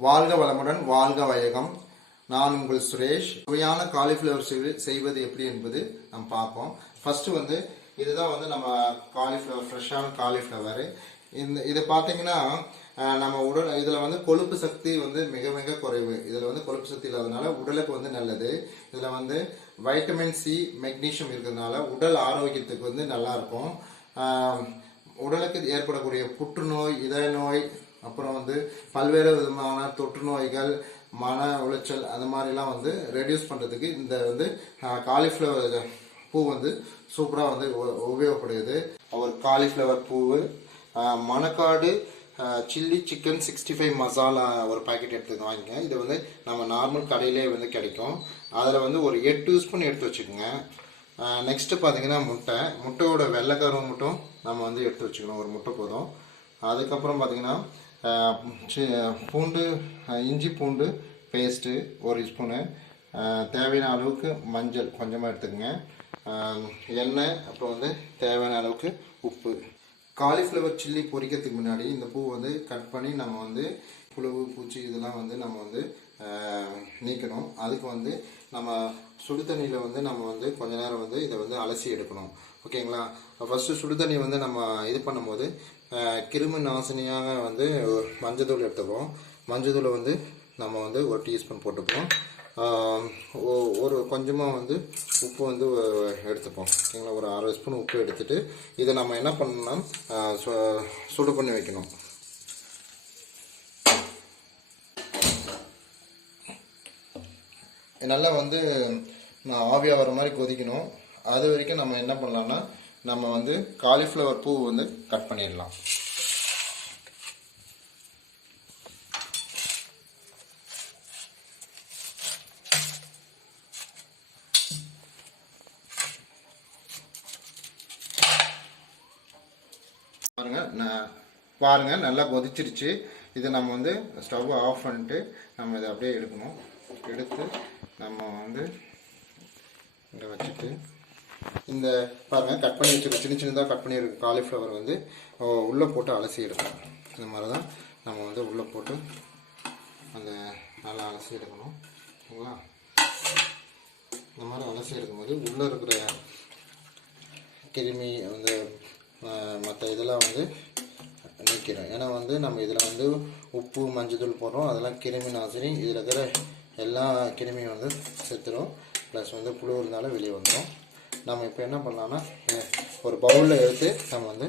வாழ்க வளமுடன், வாழ்க வையகம். நான் உங்கள் சுரேஷ். சுவையான காலிஃப்ளவர் செய்வது எப்படி என்பது நம்ம பார்ப்போம். ஃபர்ஸ்ட் வந்து இதுதான் வந்து நம்ம காலிஃப்ளவர், ஃப்ரெஷ்ஷான காலிஃப்ளவர். இது பார்த்தீங்கன்னா நம்ம உடல் இதில் வந்து கொழுப்பு சக்தி வந்து மிக மிக குறைவு. இதில் வந்து கொழுப்பு சக்தி இல்லாதனால உடலுக்கு வந்து நல்லது. இதில் வந்து வைட்டமின் சி, மெக்னீஷியம் இருக்கிறதுனால உடல் ஆரோக்கியத்துக்கு வந்து நல்லா இருக்கும். உடலுக்கு ஏற்படக்கூடிய புற்றுநோய், இதய நோய், அப்புறம் வந்து பல்வேறு விதமான தொற்று நோய்கள், மன உளைச்சல் அந்த மாதிரிலாம் வந்து ரெடியூஸ் பண்ணுறதுக்கு இந்த வந்து காலிஃப்ளவர் பூ வந்து சூப்பராக வந்து உபயோகப்படுது. ஒரு காலிஃப்ளவர் பூவு, மணக்காடு சில்லி சிக்கன் 65 மசாலா ஒரு பாக்கெட் எடுத்து வாங்கிங்க. இது வந்து நம்ம நார்மல் கடையிலே வந்து கிடைக்கும். அதில் வந்து ஒரு 8 ஸ்பூன் எடுத்து வச்சுக்கோங்க. நெக்ஸ்ட்டு பார்த்தீங்கன்னா முட்டையோட வெள்ளைக்கருவை மட்டும் நம்ம வந்து எடுத்து வச்சுக்கணும். ஒரு முட்டை போதும். அதுக்கப்புறம் பார்த்தீங்கன்னா பூண்டு, இஞ்சி பூண்டு பேஸ்ட்டு 1 ஸ்பூனு, தேவையான அளவுக்கு மஞ்சள் கொஞ்சமாக எடுத்துக்கோங்க, எண்ணெய், அப்புறம் வந்து தேவையான அளவுக்கு உப்பு. காலிஃப்ளவர் சில்லி பொரிக்கிறதுக்கு முன்னாடி இந்த பூ வந்து கட் பண்ணி நம்ம வந்து புழுவு, பூச்சி இதெல்லாம் வந்து நம்ம வந்து நீக்கணும். அதுக்கு வந்து நம்ம சுடு தண்ணியில் வந்து நம்ம வந்து கொஞ்ச நேரம் வந்து இதை வந்து அலசி எடுக்கணும். ஓகேங்களா? ஃபஸ்ட்டு சுடு தண்ணி வந்து நம்ம இது பண்ணும்போது கிருமி நாசினியாக வந்து மஞ்சத்தூள் எடுத்துப்போம். மஞ்சத்தூளை வந்து நம்ம வந்து 1 டீஸ்பூன் போட்டுப்போம். ஒரு கொஞ்சமாக வந்து உப்பு வந்து எடுத்துப்போம். ஓகேங்களா? ஒரு 1/2 ஸ்பூன் உப்பு எடுத்துகிட்டு இதை நம்ம என்ன பண்ணணும்னா சுடு பண்ணி வைக்கணும். நல்லா வந்து ஆவியாக வர மாதிரி கொதிக்கணும். அது வரைக்கும் நம்ம என்ன பண்ணலாம்னா நம்ம வந்து காலிஃப்ளவர் பூ வந்து கட் பண்ணிடலாம். பாருங்க நல்லா கொதிச்சிருச்சு. இதை நம்ம வந்து ஸ்டவ் ஆஃப் பண்ணிட்டு நம்ம இதை அப்படியே எடுக்கணும். எடுத்து நம்ம வந்து இங்கே வச்சுட்டு இந்த பாருங்கள் கட் பண்ணி வச்சுருக்க சின்ன சின்னதாக கட் பண்ணியிருக்க காலிஃப்ளவர் வந்து உள்ளே போட்டு அலசி எடுக்கணும். இந்த மாதிரி தான் நம்ம வந்து உள்ளே போட்டு அந்த நல்லா அலசி எடுக்கணும். ஓகேங்களா? இந்த மாதிரி அலசி எடுக்கும்போது உள்ளே இருக்கிற கிருமி வந்து மற்ற இதெல்லாம் வந்து நீக்கிறோம். ஏன்னா வந்து நம்ம இதில் வந்து உப்பு, மஞ்சள் போடுறோம். அதெல்லாம் கிருமி நாசினி. இதில் இருக்கிற எல்லா கிருமியும் வந்து செத்துரும். ப்ளஸ் வந்து புழு இருந்தாலும் வெளியே வந்துடும். நம்ம இப்போ என்ன பண்ணலாம்னா ஒரு பவுலில் எடுத்து நம்ம வந்து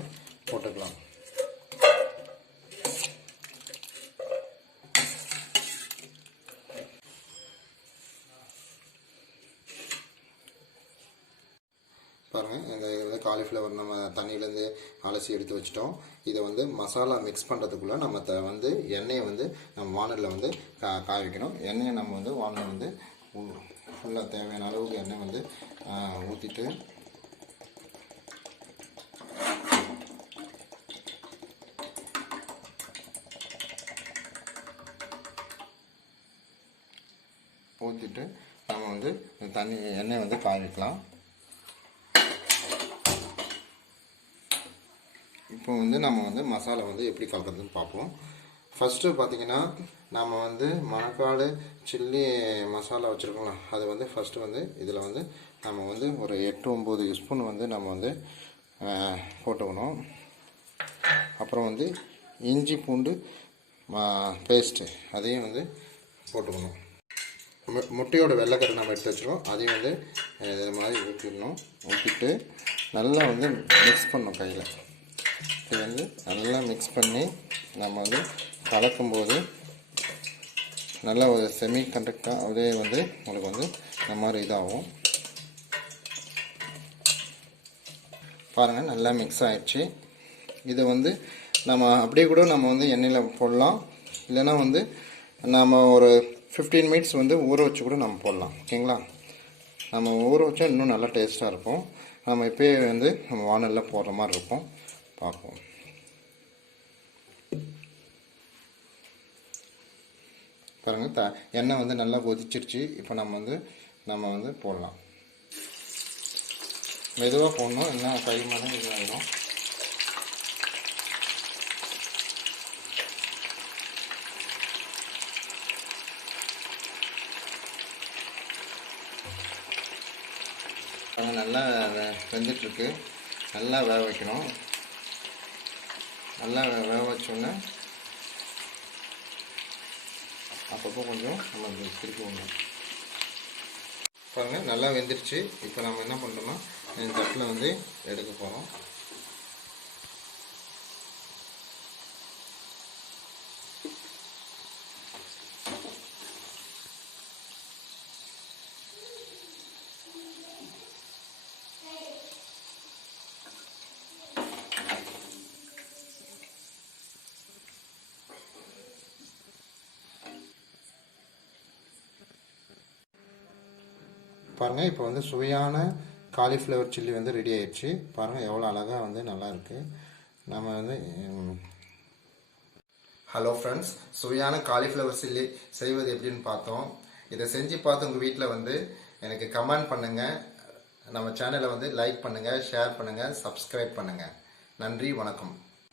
போட்டுக்கலாம். பாருங்கள், இந்த வந்து காலிஃப்ளவர் நம்ம தண்ணியிலேருந்து அலசி எடுத்து வச்சிட்டோம். இதை வந்து மசாலா மிக்ஸ் பண்ணுறதுக்குள்ளே நம்ம வந்து எண்ணெயை வந்து நம்ம வானலில் வந்து காய வைக்கணும். எண்ணெயை நம்ம வந்து வானலில் வந்து ஃபுல்லாக தேவையான அளவுக்கு எண்ணெய் வந்து ஊற்றிட்டு நம்ம வந்து எண்ணெய் வந்து காய வைக்கலாம். இப்போ வந்து நம்ம வந்து மசாலா வந்து எப்படி கலக்கிறதுன்னு பார்ப்போம். ஃபஸ்ட்டு பார்த்திங்கன்னா நம்ம வந்து மணக்காடு சில்லி மசாலா வச்சுருக்கோங்களா, அது வந்து ஃபஸ்ட்டு வந்து இதில் வந்து நம்ம வந்து ஒரு 8-9 ஸ்பூன் வந்து நம்ம வந்து போட்டுக்கணும். அப்புறம் வந்து இஞ்சி பூண்டு பேஸ்ட்டு அதையும் வந்து போட்டுக்கணும். முட்டையோட வெள்ளைக்கரை நம்ம எடுத்து வச்சுருக்கோம். அதையும் வந்து இது மாதிரி ஊற்றிடணும். ஊற்றிட்டு நல்லா வந்து மிக்ஸ் பண்ணணும் கையில். இது வந்து நல்லா மிக்ஸ் பண்ணி நம்ம வந்து கலக்கும்போது நல்லா ஒரு செமி கண்டக்டாக அதே வந்து உங்களுக்கு வந்து இந்த மாதிரி இதாகும். பாருங்கள், நல்லா மிக்ஸ் ஆகிடுச்சு. இதை வந்து நம்ம அப்படியே கூட நம்ம வந்து எண்ணெயில் போடலாம். இல்லைன்னா வந்து நம்ம ஒரு 15 மினிட்ஸ் வந்து ஊற வச்சு கூட நம்ம போடலாம். ஓகேங்களா? நம்ம ஊற வச்சா இன்னும் நல்லா டேஸ்ட்டாக இருக்கும். நம்ம இப்போயே வந்து நம்ம வானலில் போடுற மாதிரி இருக்கும். பார்ப்போம். பாருங்கள், எண்ணெய் வந்து நல்லா கொதிச்சிருச்சு. இப்போ நம்ம வந்து போடலாம். மெதுவாக போடணும், இல்லைன்னா கை மேலே இதாகிடும். நல்லா வெந்துட்டுருக்கு. நல்லா வேக வைக்கணும். நல்லா வேக வச்சோன்னே அப்பப்போ கொஞ்சம் நம்ம திருப்பி விடணும். பாருங்கள் நல்லா வெந்துருச்சு. இப்போ நம்ம என்ன பண்ணுறோம்னா இந்த தட்டில் வந்து எடுக்க போகிறோம். பாருங்கள் இப்போ வந்து சுவையான காலிஃப்ளவர் சில்லி வந்து ரெடி ஆயிடுச்சு. பாருங்கள் எவ்வளோ அழகாக வந்து நல்லா இருக்குது. நம்ம வந்து ஹலோ ஃப்ரெண்ட்ஸ், சுவையான காலிஃப்ளவர் சில்லி செய்வது எப்படின்னு பார்த்தோம். இதை செஞ்சு பார்த்து உங்கள் வீட்டில் வந்து எனக்கு கமெண்ட் பண்ணுங்கள். நம்ம சேனலை வந்து லைக் பண்ணுங்கள், ஷேர் பண்ணுங்கள், சப்ஸ்கிரைப் பண்ணுங்கள். நன்றி, வணக்கம்.